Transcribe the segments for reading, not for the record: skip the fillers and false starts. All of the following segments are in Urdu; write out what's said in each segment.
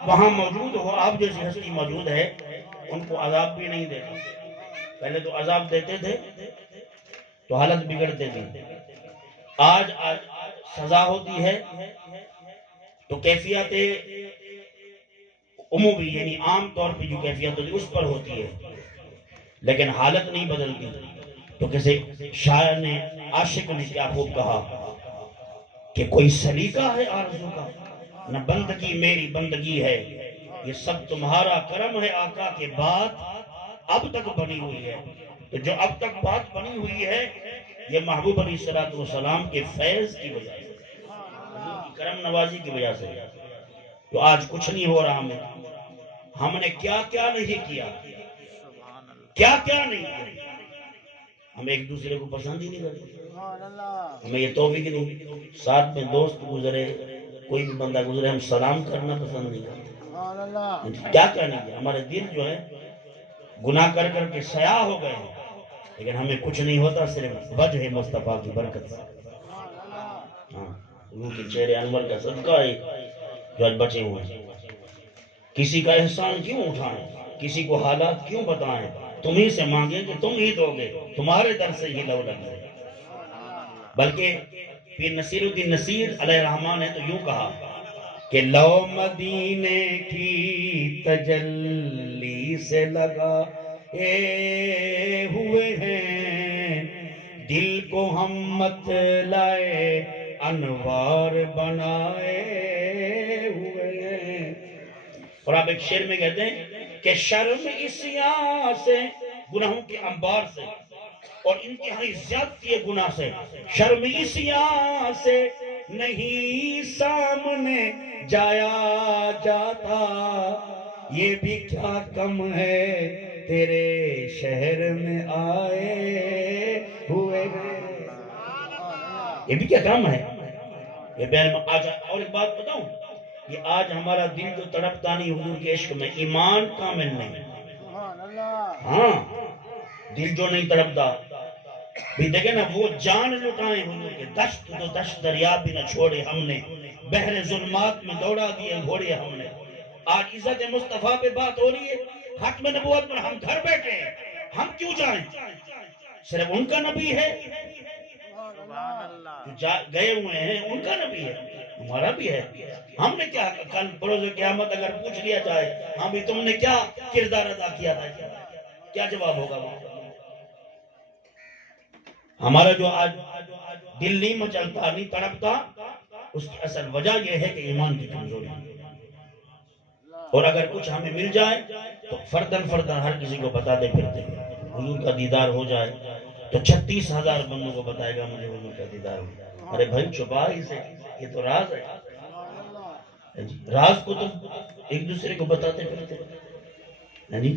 وہاں موجود ہو، آپ جیسی ہستی موجود ہے، ان کو عذاب بھی نہیں دیتا. پہلے تو عذاب دیتے تھے تو حالت بگڑتے تھی. آج سزا ہوتی ہے تو کیفیت عمومی یعنی عام طور پہ جو کیفیت ہوتی ہے اس پر ہوتی ہے، لیکن حالت نہیں بدلتی. تو کسی شاعر نے، عاشق نے کیا خوب کہا کہ کوئی سلیقہ ہے آرزو کا، نہ بندگی میری بندگی ہے، یہ سب تمہارا کرم ہے آقا کے بات اب تک بنی ہوئی ہے. تو جو اب تک بات بنی ہوئی ہے یہ محبوب علیہ السلام کے فیض کی وجہ سے، حضور کی کرم نوازی کی وجہ سے. تو آج کچھ نہیں ہو رہا ہم نے کیا کیا نہیں کیا، کیا کیا نہیں کیا. ہم ایک دوسرے کو پسند ہی نہیں کرتے. ہمیں یہ توفیق نہیں، ساتھ میں دوست گزرے، کوئی بھی بندہ گزرے، ہم سلام کرنا پسند نہیں کرتے. کیا کیا نہیں کیا. ہمارے دل جو ہے گناہ کر کر کے سیاہ ہو گئے ہیں، لیکن ہمیں کچھ نہیں ہوتا صرف وجہ مصطفیٰ کی برکت سے. حضور کے چہرے انور کا صدقہ ہے جو آج بچے ہوئے ہیں. کسی کا احسان کیوں اٹھائیں، کسی کو حالات کیوں بتائیں، تم ہی سے مانگیں کہ تم ہی دو گے، تمہارے در سے ہی لو لگ گئے. بلکہ پیر نصیر الدین نصیر علیہ الرحمٰن نے تو یوں کہا کہ لو مدینے کی تجلی سے لگا اے ہوئے ہیں، دل کو ہم مت لائے انوار بنائے ہوئے ہیں. اور آپ ایک شعر میں کہتے ہیں کہ شرم اسیاں سے، گناہوں کے انبار سے اور انتہائی زیادتی گناہ سے، شرم اسیاں سے نہیں سامنے جایا جاتا، یہ بھی کیا کم ہے تیرے شہر میں آئے ہوئے ہیں. یہ بھی کیا کام ہے. یہ بیان میں آج اور ایک بات بتاؤں، یہ آج ہمارا دل جو تڑپتا نہیں حضور کے عشق میں، ایمان کامل نہیں. ہاں دل جو نہیں تڑپتا بھی دیکھیں نا، وہ جان لٹائیں حضور کے، دشت تو دشت دریا بھی نہ چھوڑے ہم نے، بحر ظلمات میں دوڑا دیے گھوڑے ہم نے. آج عزت مصطفیٰ پہ بات ہو رہی ہے، ختم نبوت پر ہم گھر بیٹھے ہیں، ہم کیوں جائیں؟ صرف ان کا نبی ہے جو گئے ہوئے ہیں، ان کا نبی ہے، ہمارا بھی ہے. ہم نے کیا کل بروز قیامت اگر پوچھ لیا جائے ہاں بھی تم نے کیا کردار ادا کیا تھا، کیا جواب ہوگا وہاں؟ ہمارا جو آج دل نہیں مچلتا، نہیں تڑپتا، اس کی اصل وجہ یہ ہے کہ ایمان کی کمزوری. اور اگر کچھ ہمیں مل جائے تو فردن فردن ہر کسی کو بتاتے پھرتے ہیں. حضور کا دیدار ہو جائے تو 36,000 بندوں کو بتائے گا مجھے حضور کا دیدار ہو جائے. ارے بھائی چھپا ہی سے، یہ تو راز ہے. راز کو تو ایک دوسرے کو بتاتے پھرتے ہیں.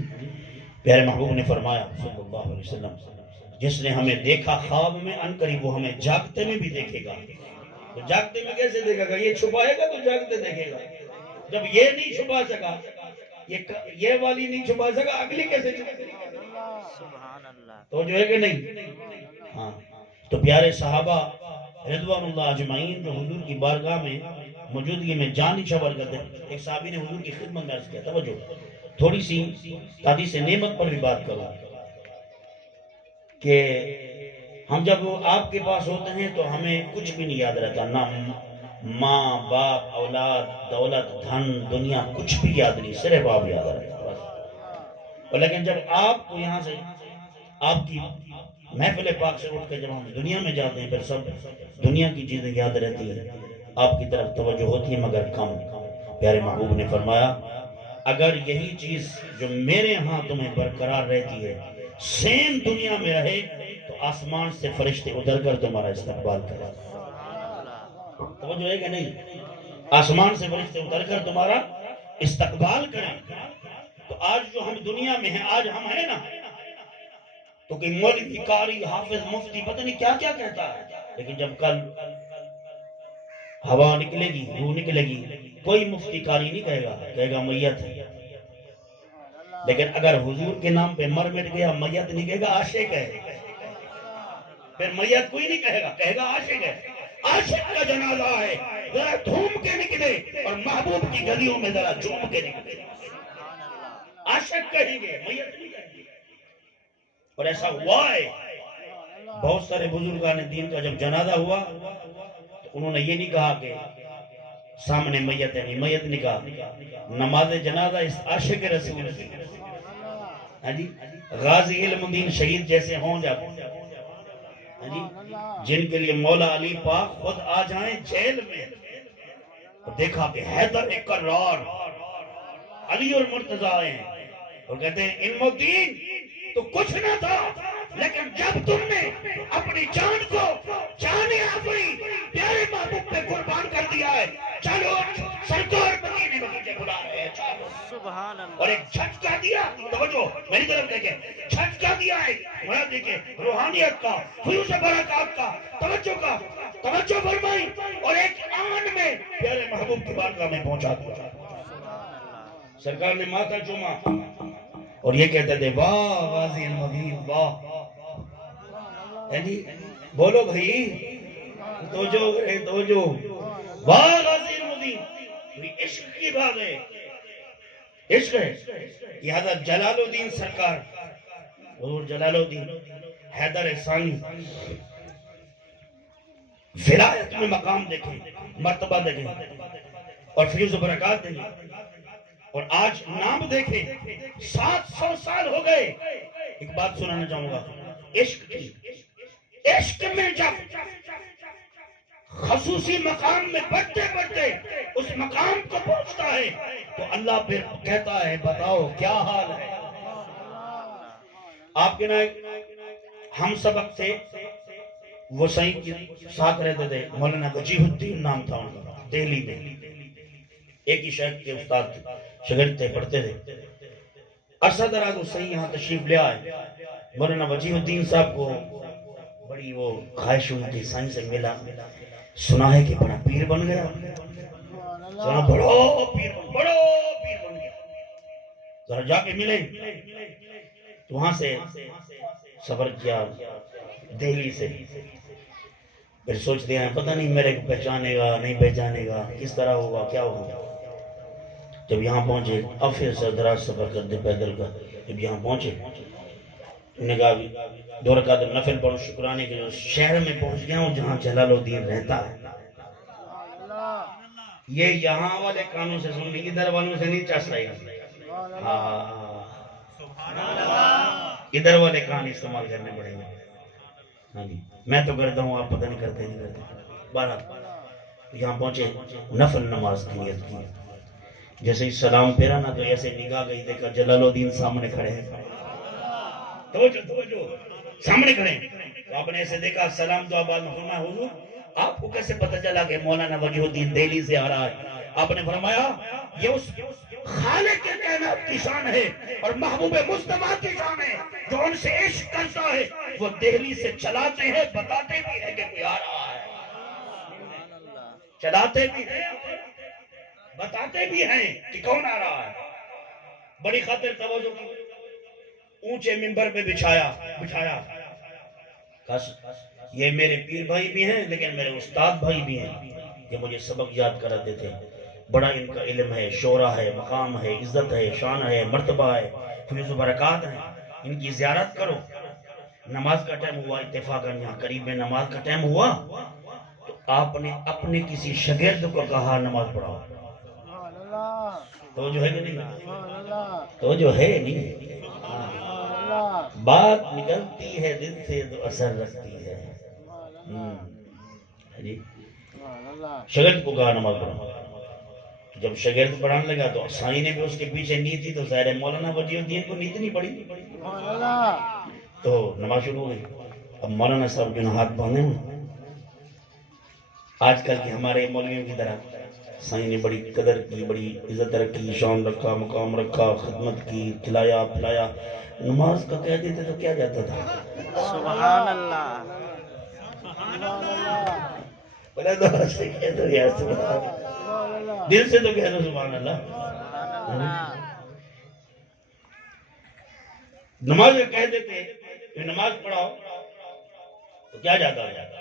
پیارے محبوب نے فرمایا صلی اللہ علیہ وسلم، جس نے ہمیں دیکھا خواب میں انقریب وہ ہمیں جاگتے میں بھی دیکھے گا. تو جاگتے میں کیسے دیکھے گا؟ یہ چھپائے گا تو جاگتے دیکھے گا. جب یہ نہیں چھپا سکا، یہ والی نہیں چھپا سکا، اگلی کیسے چھپا؟ تو جو ہے کہ نہیں. ہاں تو پیارے صحابہ رضوان اللہ اجمعین جو حضور کی بارگاہ میں موجودگی میں جان نچھاور کرتے ہیں. ایک صحابی نے حضور کی خدمت میں عرض کیا، توجہ تھوڑی سی حدیث نعمت پر بھی بات کروں کہ ہم جب آپ کے پاس ہوتے ہیں تو ہمیں کچھ بھی نہیں یاد رہتا، نہ ماں باپ اولاد دولت دھن دنیا کچھ بھی یاد نہیں، صرف آپ یاد رہتا بس. لیکن جب آپ کو یہاں سے آپ کی محفل پاک سے اٹھ کے جب ہم دنیا میں جاتے ہیں پھر سب دنیا کی چیزیں یاد رہتی ہیں، آپ کی طرف توجہ ہوتی ہے مگر کم. پیارے محبوب نے فرمایا اگر یہی چیز جو میرے ہاں تمہیں برقرار رہتی ہے سیم دنیا میں رہے تو آسمان سے فرشتے اتر کر تمہارا استقبال کریں. توجہ ہے کہ نہیں؟ آسمان سے فرشتے اتر کر تمہارا استقبال کریں. تو آج جو ہم دنیا میں ہیں، آج ہم ہیں نا، تو کہ مولوی قاری حافظ مفتی پتہ نہیں کیا کیا کہتا ہے، لیکن جب کل ہوا نکلے گی، روح نکلے گی، کوئی مفتی قاری نہیں کہے گا، کہے گا میت ہے. لیکن اگر حضور کے نام پہ مر مٹ گیا، میت نہیں کہے گا، عاشق ہے. پھر میت کوئی نہیں کہے گا، کہے گا عاشق ہے. عاشق کا جنازہ ہے، ذرا دھوم کے نکلے اور محبوب کی گلیوں میں ذرا جھوم کے نکلے. عاشق کہیں گے, میت نہیں کہیں گے. اور ایسا ہوا ہے. بہت سارے بزرگان دین کا جب جنازہ ہوا تو انہوں نے یہ نہیں کہا کہ سامنے میت ہے, نہیں میت نہیں کہا, نماز جنازہ اس عاشق رسول کی. ہاں جی, غازی علم دین شہید جیسے ہوں جب, ہاں جی, جن کے لیے مولا علی پاک خود آ جائیں جیل میں. دیکھا کہ حیدر کرار علی اور مرتضی آئے ہیں اور کہتے ہیں علم الدین تو کچھ نہ تھا, لیکن جب تم نے اپنی جان کو جان اپنی پیارے محبوب پہ قربان کر دیا ہے, چلو سرکار مدینے میں مجھے بلا رہے ہیں, سبحان اللہ. اور ایک جھٹکا دیا, توجہ میری طرف دیکھیں, جھٹکا دیا ہے مراد دیکھیں, روحانیت کا, فیوز برکات کا, توجہ فرمائی, اور ایک آن میں پیارے محبوب کی بارگاہ میں پہنچا دیا. سرکار نے ماتھا چوما اور یہ کہتے تھے واہ غازی المدین واہ. بولو بھائی, توجہ, واہ غازی المدین. عشق کی بات ہے, عشق ہے. یہ حضرت جلال الدین سرکار, حضور جلال الدین حیدر ثانی, ولایت میں مقام دیکھیں, مرتبہ دیکھیں, اور فیوز و برکات دیکھیں, اور آج نام دیکھیں. 700 سال ہو گئے. ایک بات سنانا چاہوں گا, عشق کی, عشق میں جب خصوصی مقام میں بڑھتے بڑھتے اس مقام کو پہنچتا ہے تو اللہ پھر کہتا ہے بتاؤ کیا حال ہے. آپ کے ہم سبق سے وہ صحیح کے ساتھ رہتے تھے, مولانا وجیہ الدین نام تھا ان کا, دہلی میں ایک ہی شیخ کے استاد شاگرد تھے, پڑھتے تھے. عرصہ دراز وہ صحیح یہاں تشریف لے آئے. مولانا وجیہ الدین صاحب کو بڑی وہ خواہش ہوئی تھی سائیں سے ملا, سنا ہے کہ بڑا پیر بن گیا, سنا بڑا پیر بن گیا, ذرا جا کے ملے. تو وہاں سے سفر کیا دہلی سے, پھر سوچتے ہیں پتہ نہیں میرے کو پہچانے گا نہیں پہچانے گا, کس طرح ہوگا کیا ہوگا. جب یہاں پہنچے, اب پھر سے دراز سفر کر دے پیدل کا, جب یہاں پہنچے انہوں نے کہا 2 رکعت نفل پڑھو شکرانے کے, جو شہر میں پہنچ گیا ہوں جہاں جلال الدین رہتا ہے. یہ یہاں والے کانوں سے سن لی, ادھر والوں سے نہیں چس رہی. ادھر والے کان استعمال کرنے پڑیں گے. ہاں جی, میں تو کرتا ہوں, آپ پتہ نہیں کرتے نہیں کرتے. بہرحال یہاں پہنچے, نفل نماز کی نیت کی. جیسے ہی سلام پھیرا نا تو ایسے نگاہ گئی, دیکھا جلال الدین سامنے کھڑے ہیں. توجہ سامنے کھڑے ہیں. تو آپ نے ایسے دیکھا, سلام تو آباد میں فرمایا حضور آپ کو کیسے پتہ چلا کہ مولانا وجیہ الدین دہلی سے آ رہا ہے. آپ نے فرمایا یہ اس خالق کے کائنات کی شان ہے اور محبوب مصطفیٰ کی شان ہے, جو ان سے عشق کرتا ہے وہ دہلی سے چلاتے ہیں, بتاتے بھی ہے کہ کوئی آ رہا ہے, چلاتے بھی ہیں بتاتے بھی ہیں کہ کون آ رہا ہے. بڑی خاطر توجہ کی, اونچے منبر پہ بچھایا, یہ میرے پیر بھائی بھی ہیں لیکن میرے استاد بھائی بھی ہیں, یہ مجھے سبق یاد کراتے تھے. بڑا ان کا علم ہے, شعرا ہے, مقام ہے, عزت ہے, شان ہے, مرتبہ ہے, فیض و برکات ہیں. ان کی زیارت کرو. نماز کا ٹائم ہوا, اتفاقاً یہاں قریب میں نماز کا ٹائم ہوا تو آپ نے اپنے کسی شاگرد کو کہا نماز پڑھاؤ. تو جو ہے کہ نہیں, تو جو ہے نہیں, بات نکلتی ہے دل سے تو اثر رکھتی ہے. شاگرد کو کہا نماز پڑھاؤ. جب شاگرد پڑھانے لگا تو سائیں نے بھی اس کے پیچھے نیت تھی, تو ظاہر ہے مولانا وجیہ الدین کو نیت نہیں پڑی, تو نماز شروع ہو گئی. اب مولانا صاحب جو ہاتھ باندھے ہیں, آج کل کے ہمارے مولویوں کی طرح سائیں نے بڑی قدر کی, بڑی عزت رکھی, شان رکھا, مقام رکھا, خدمت کی, کھلایا پلایا. نماز کا کہہ دیتے تو کیا جاتا تھا. سبحان اللہ, بلے دو سے کہہ دو یا سبحان اللہ, دل سے تو کہہ دو سبحان اللہ. نماز کہہ دیتے کہ نماز پڑھاؤ تو کیا جاتا ہے,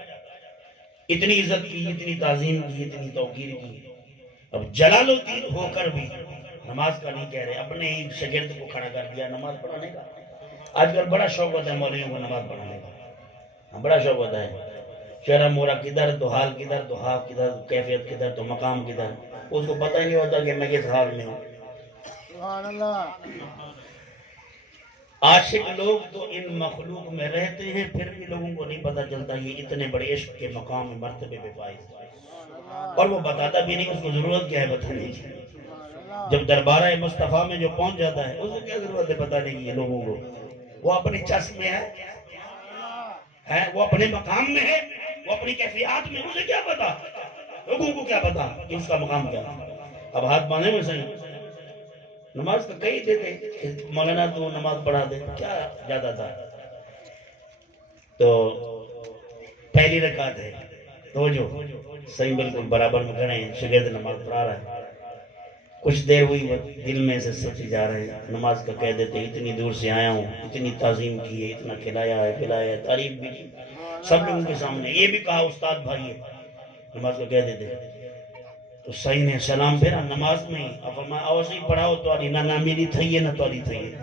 اتنی عزت کی، اتنی تعظیم کی، اتنی توقیر کی. اب جلال الدین ہو کر بھی نماز کا نہیں کہہ رہے، اپنے ہی شاگرد کو کھڑا کر دیا نماز پڑھانے کا. آج کل بڑا شوق ہوتا ہے مولویوں کو نماز پڑھانے کا، بڑا شوق ہوتا ہے. چہرہ مورا کدھر تو حال کدھر تو حال کدھر، کیفیت کدھر تو مقام کدھر. اس کو پتہ ہی نہیں ہوتا کہ میں کس حال میں ہوں. سبحان اللہ. عاشق لوگ تو ان مخلوق میں رہتے ہیں، پھر بھی لوگوں کو نہیں پتہ چلتا یہ اتنے بڑے عشق کے مقام میں مرتبے پہ فائز ہے. اور وہ بتاتا بھی نہیں، اس کو ضرورت کیا ہے بتانے کی. جب دربارہ مصطفیٰ میں جو پہنچ جاتا ہے اس کو کیا ضرورت ہے بتانے کی ہے لوگوں کو. وہ اپنی چس میں ہے، وہ اپنے مقام میں ہے، وہ اپنی کیفیات میں. اسے کیا پتا، لوگوں کو کیا پتا کہ اس کا مقام کیا. اب ہاتھ باندھے میں صحیح نماز کا کئی دیتے مولانا تو نماز پڑھا دے، کیا جاتا تھا. تو پہلی رکعت ہے تو جو صحیح بالکل برابر میں کھڑے ہیں، شاگرد نماز پڑھا رہا ہے. کچھ دیر ہوئی وہ دل میں سے سوچے جا رہے ہیں، نماز کا کہہ دیتے اتنی دور سے آیا ہوں، اتنی تعظیم کی ہے، اتنا کھلایا ہے پلایا ہے، تعریف بھی کی سب لوگوں کے سامنے. یہ بھی کہا استاد بھائی ہے، نماز کا کہہ دیتے. تو صحیح نے سلام پھیرا نماز میں. اب فرمایا اوسے ہی پڑھاؤ تو نہ میری تھئی ہے نہ تاری تھئی ہے.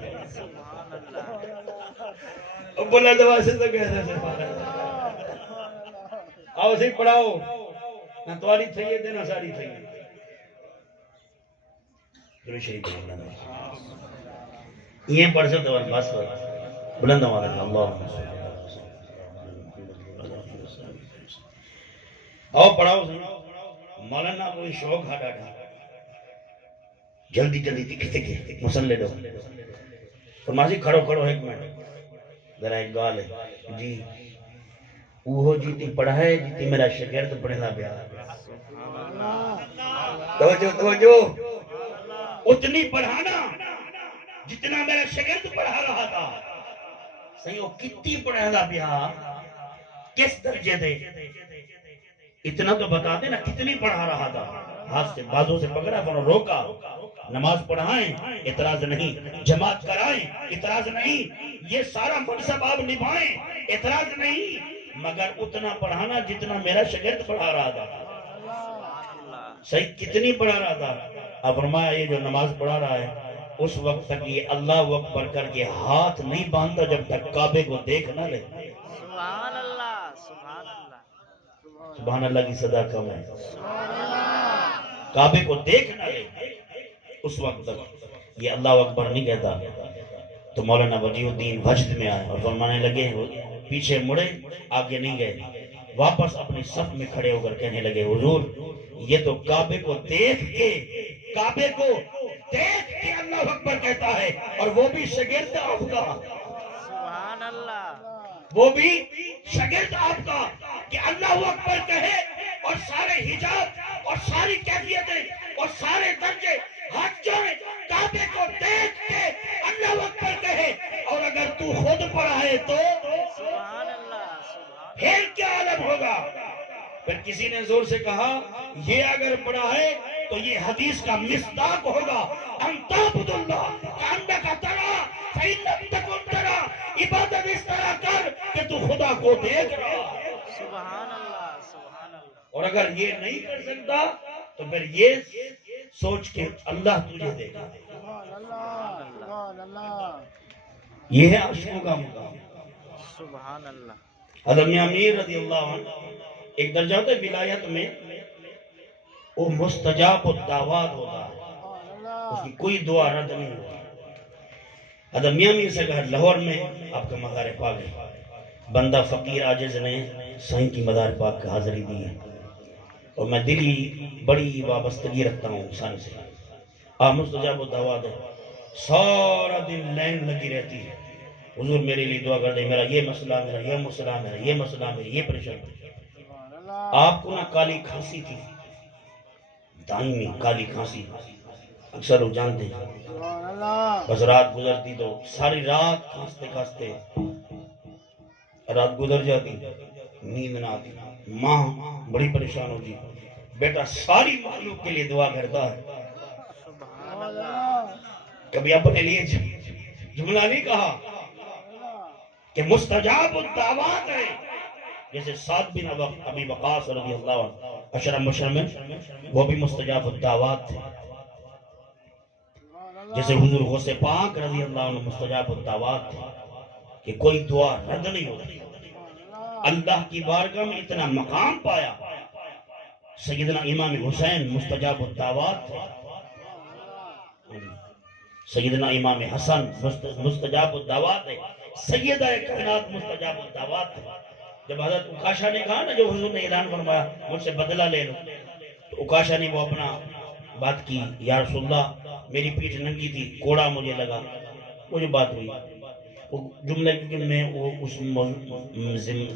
بولا دوا سے تو کہہ رہے اوسے ہی پڑھاؤ، نہ تاری تھئی ہے نہ ساری تھئی ہے. یہ پڑھ سکتے ہیں بس بلند آواز میں اللہ اور پڑھاؤ. مولانا کوئی شوق ہا ڈاٹا جلدی جلدی دکھتے کے مسلے دو. فرماسی کھڑو کھڑو ایک منٹ ذرا ایک گال ہے جی. وہ جیتی پڑھائے جیتی میرا شاگرد پڑھنا پیا. توجہ توجہ، اتنی پڑھانا جتنا میرا شاگرد پڑھا رہا تھا. صحیح وہ کتنی پڑھانا پیا، کس درجے دے اتنا تو بتا دے نا کتنی پڑھا رہا تھا. ہاتھ سے بازوں سے پکڑا پر روکا. نماز پڑھائیں اعتراض نہیں، جماعت کرائیں اعتراض نہیں، یہ سارا منصب آپ نبھائیں اعتراض نہیں، مگر اتنا پڑھانا جتنا میرا شاگرد پڑھا رہا تھا. صحیح کتنی پڑھا رہا تھا. اب فرمایا یہ جو نماز پڑھا رہا ہے اس وقت تک یہ اللہ اکبر کر کے ہاتھ نہیں باندھتا جب تک کعبے کو دیکھ نہ لے. سبحان اللہ. سبحان اللہ. سبحان اللہ کی صدا کم ہے. کعبے کو دیکھ نہ لے اس وقت تک یہ اللہ اکبر نہیں کہتا. تو مولانا وجیہ الدین وجد میں آئے اور فرمانے لگے، پیچھے مڑے آگے نہیں گئے، واپس اپنی صف میں کھڑے ہو کر کہنے لگے حضور یہ تو کعبے کو دیکھ کے اللہ اکبر کہتا ہے، اور وہ بھی شاگرد آپ کا. سبحان اللہ. وہ بھی شاگرد آپ کا کہ اللہ اکبر کہے اور سارے حجاب اور ساری کیفیتیں اور سارے درجے ہاتھ جوڑے کعبے کو دیکھ کے اللہ اکبر کہے. اور اگر تو خود پڑھائے تو سبحان اللہ. پھر کیا عالم ہوگا. پھر کسی نے زور سے کہا یہ اگر پڑھائے تو یہ حدیث کا مصداق ہوگا، انت عبد اللہ کانڈا کا ترا فإن تکن ترا. عبادت اس طرح کر کہ تو خدا کو دیکھ رہا. سبحان اللہ. سبحان اللہ. اور اگر یہ نہیں کر سکتا تو پھر یہ سوچ کے اللہ تجھے دے گا. یہ ہے عاشقوں کا مقام. سبحان اللہ. حضرت میاں میر رضی اللہ عنہ ایک درجہ ہوتا ہے ولایت میں، وہ مستجاب الدعوات ہوتا ہے، اس کی کوئی دعا رد نہیں ہوتی. حضرت میاں میر سے کہا لاہور میں آپ کا مزار پاک ہے، بندہ فقیر عاجز نے سائیں کی مزار پاک کا حاضری دی ہے، اور میں دلی بڑی وابستگی رکھتا ہوں انسان سے. آپ مستجاب الدعوات ہے، سارا دن لائن لگی رہتی ہے. حضور میرے لیے دعا کر دیں، میرا یہ مسئلہ، میرا یہ مسئلہ، میرا یہ مسئلہ، میری یہ پریشانی. آپ کو نہ کالی کھانسی تھی، دائمی کالی کھانسی، اکثر لوگ جانتے ہیں. بس رات گزرتی تو ساری رات کھانستے کھانستے رات گزر جاتی، نیند نہ آتی. ماں بڑی پریشان ہوتی، بیٹا ساری مخلوق کے لیے دعا کرتا ہے، کبھی اپنے لیے جملہ نہیں کہا کہ مستجاب الدعوات ہے. جیسے سعد بن ابی وقاص رضی اللہ عنہ عشرہ مبشرہ میں وہ بھی مستجاب الدعوات تھے. جیسے حضور غوث پاک رضی اللہ عنہ مستجاب الدعوات تھے کہ کوئی دعا رد نہیں ہوتی. اللہ کی بارگاہ میں اتنا مقام پایا. سیدنا امام حسین مستجاب الدعوات تھے. سیدنا امام حسن مستجاب الدعوات ہے. سیدہ کائنات مستجاب الدعوات ہے. جب حضرت اکاشا نے کہا نا، جو حضور نے اعلان فرمایا مجھ سے بدلہ لے لو، تو اکاشا نے وہ اپنا بات کی، یا رسول اللہ میری پیٹھ ننگی تھی، کوڑا مجھے لگا. وہ جو بات ہوئی، وہ جملے کیونکہ میں وہ اس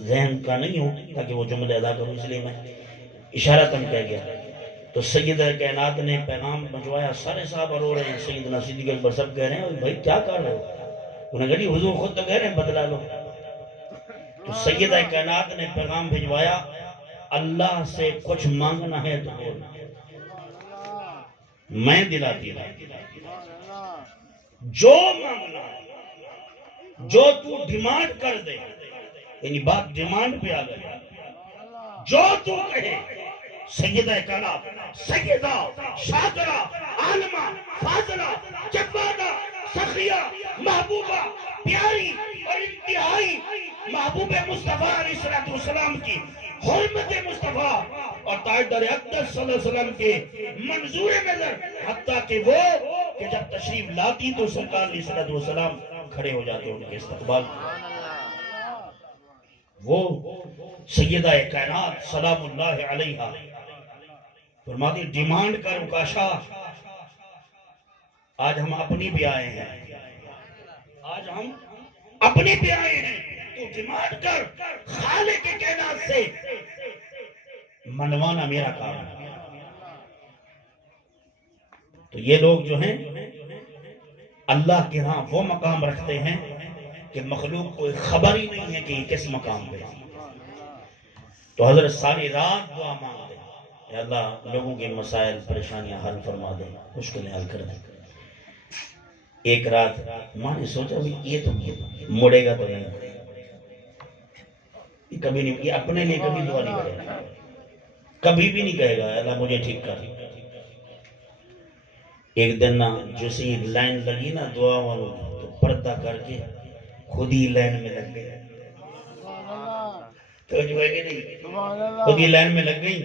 ذہن کا نہیں ہوں تاکہ وہ جملے ادا کروں، اس لیے میں اشارتاً کہہ گیا. تو سیدہ کائنات نے پیغام پہنچوایا. سارے صحابہ رو رہے ہیں، سیدنا صدیق اکبر سب کہہ رہے ہیں بھائی کیا کر رہے ہو؟ انہیں کہا جی حضور خود تو کہہ رہے ہیں بدلا لو. تو سیدہ کائنات نے پیغام بھجوایا، اللہ سے کچھ مانگنا ہے تو بول، میں دلاتی ہوں. جو مانگنا ہے، جو تو ڈیمانڈ کر دے، یعنی بات ڈیمانڈ پہ آ گئی، جو تو کہے. سیدہ کائنات، سیدہ، شاکرہ، عالمہ، فاضلہ، جوادہ، سخیہ، محبوبہ، پیاری اور انتہائی محبوب مصطفیٰ علیہ السلام کی حرمت مصطفیٰ اور تاجدار اقدس صلی اللہ علیہ وسلم کے منظور نظر، حتیٰ کہ وہ کہ جب تشریف لاتی تو سرکار علیہ السلام کھڑے ہو جاتے ان کے استقبال. وہ سیدہ کائنات سلام اللہ علیہا فرماتی ڈیمانڈ کر اکاشا. آج ہم اپنی بھی آئے ہیں، آج ہم اپنی بھی آئے ہیں، تو ڈیمانڈ کر. خالق کائنات سے منوانا میرا کام ہے. تو یہ لوگ جو ہیں اللہ کے ہاں وہ مقام رکھتے ہیں کہ مخلوق کو خبر ہی نہیں ہے کہ یہ کس مقام پہ. تو حضرت ساری رات دعا مانگتے ہیں، اے اللہ لوگوں کے مسائل پریشانیاں حل فرما دے، مشکلیں حل کر دے. ایک رات ماں نے سوچا یہ تو مڑے گا تو نہیں، یہ کبھی نہیں، یہ اپنے لیے کبھی دعا نہیں کرے گا، کبھی بھی نہیں کہے گا اللہ مجھے ٹھیک کر. ایک دن نا جیسے ہی لائن لگی نا دعا والوں تو پردہ کر کے خود ہی لائن میں لگ گئے. تو جو ہے کہ نہیں، خود ہی لائن میں لگ گئی.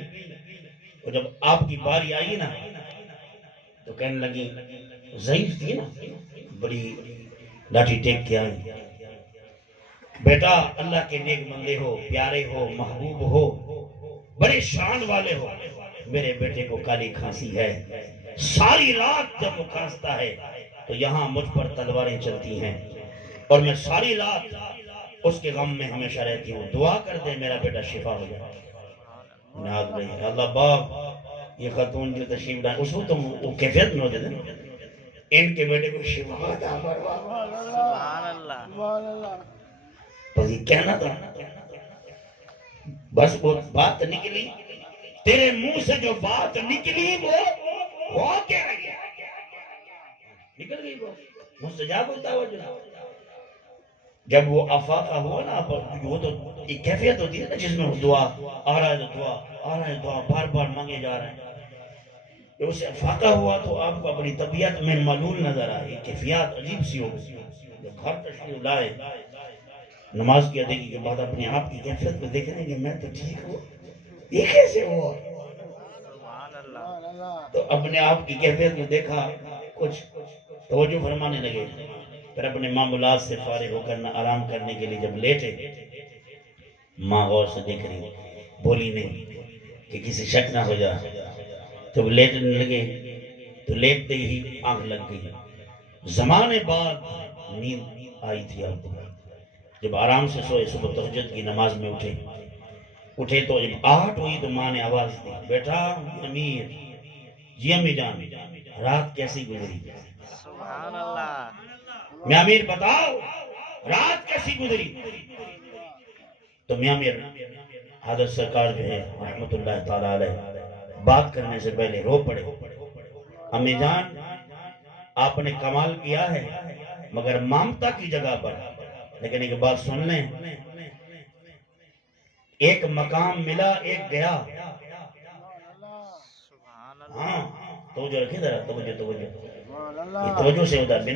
اور جب آپ کی باری آئی نا تو کہنے لگی، ضعیف تھی نا، بڑی لاٹھی ٹیک کے آئی، بیٹا اللہ کے نیک بندے ہو، پیارے ہو، محبوب ہو، بڑے شان والے ہو، میرے بیٹے کو کالی کھانسی ہے. ساری رات جب وہ کھانستا ہے تو یہاں مجھ پر تلواریں چلتی ہیں اور میں ساری رات اس کے غم میں ہمیشہ رہتی ہوں. دعا کر دے میرا بیٹا شفا ہو جائے. ناز نہیں اللہ باپ یہ خاتون جو تشریف لائے اس وقت وہ کیفیت میں ہوتے تھے، ان کے بیٹے کو شفا عطا فرما. سبحان اللہ. بس یہ کہنا تھا، بس وہ بات نکلی تیرے منہ سے، جو بات نکلی وہ ہو کے رہی، نکل گئی، وہ مستجاب ہوتا ہے. جب وہ افاقہ ہوا نا، وہ تو ایک کیفیت ہوتی ہے نا جس میں دعا آ رہا ہے تو دعا آ رہا ہے، دعا بار بار مانگے جا رہے ہیں. جب اسے افاقہ ہوا تو آپ کو اپنی طبیعت میں معلول نظر آئی، کیفیات عجیب سی ہو گئی. جب گھر تشریف لائے نماز کی ادائیگی کے بعد اپنے آپ کی کیفیت کو دیکھ رہے ہیں کہ میں تو ٹھیک ہوں، یہ کیسے ہوا؟ تو اپنے آپ کی کیفیت کو دیکھا، کچھ توجہ فرمانے لگے. پھر اپنے معمولات سے فارغ ہو کر آرام کرنے کے لیے جب لیٹے، ماں غور سے دیکھ رہی، بولی نہیں کہ کسی شک نہ ہو جائے. جب لیٹنے لگے تو لیٹتے ہی آنکھ لگ گئی. زمانے بعد نیند آئی تھی آپ کو. جب آرام سے سوئے، صبح تہجد کی نماز میں اٹھے تو جب آہٹ ہوئی تو ماں نے آواز دی، بیٹا امیر، جی امی جان رات کیسی گزری؟ سبحان اللہ. میاں امیر بتاؤ رات کیسی گزری؟ تو میاں امیر حضرت سرکار جو ہے رحمت اللہ تعالیٰ علیہ بات کرنے سے پہلے رو پڑے. امی جان آپ نے کمال کیا ہے مگر مامتا کی جگہ پر، لیکن ایک بات سن لیں، ایک مقام ملا ایک گیا. سبحان اللہ. ہاں توجہ رکھیں ذرا, توجہ یہ توجہ سے ادھر